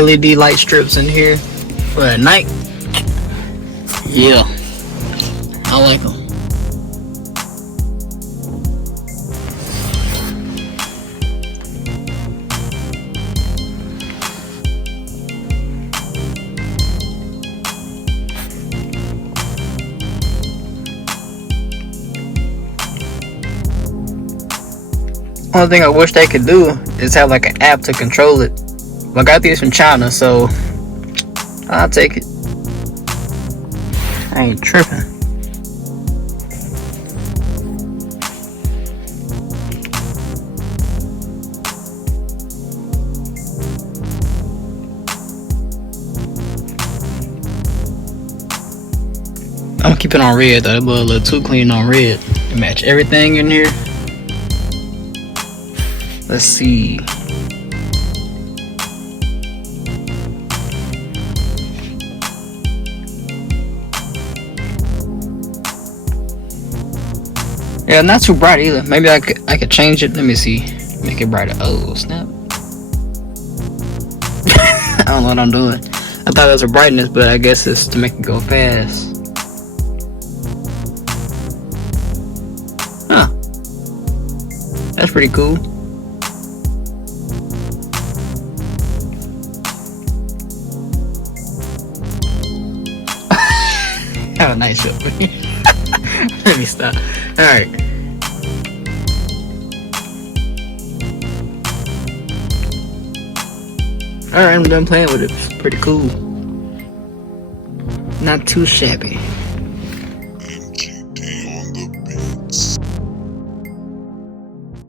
LED light strips in here for at night. Yeah, I like them. Only thing I wish they could do is have like an app to control it. I got these from China, so I'll take it. I ain't tripping. I'm gonna keep it on red though. That boy a little too clean on red to match everything in here. Let's see. Yeah, not too bright either. Maybe I could change it. Let me see. Make it brighter. Oh snap! I don't know what I'm doing. I thought it was a brightness, but I guess it's to make it go fast. Huh? That's pretty cool. Have a nice show. Let me stop. Alright. Alright, I'm done playing with it. It's pretty cool. Not too shabby.